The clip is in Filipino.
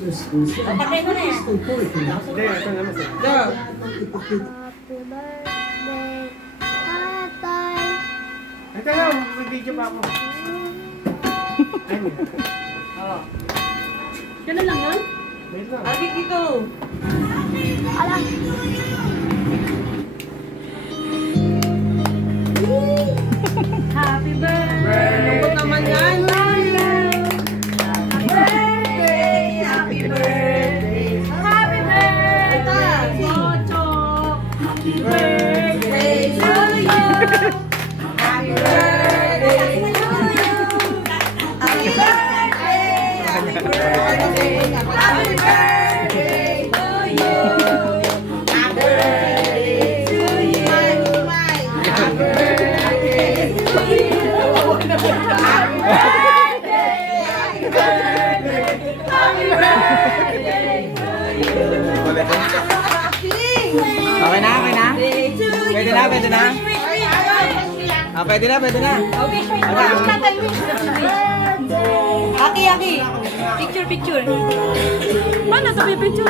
Patay ko na yan. Hindi, ito naman sir. Go. Happy birthday, Tatay. Ay, teka, mag-video pa ako. Ay, may. Oh. Ganun lang yun? Wait lang. Abi dito. Alam. Happy birthday. Lungkot naman yan. Happy birthday. Happy birthday. Happy birthday. Mocho. Happy birthday to you. Happy birthday to you. Happy birthday. Happy birthday. Happy birthday to you. Happy birthday to you. Happy birthday to you. Happy birthday. Happy birthday. Happy birthday to you. Okay na, okay na? Pwede na, pwede na? Ah, pwede na, pwede na. Aki, Aki. Picture, picture. Paano ito may picture?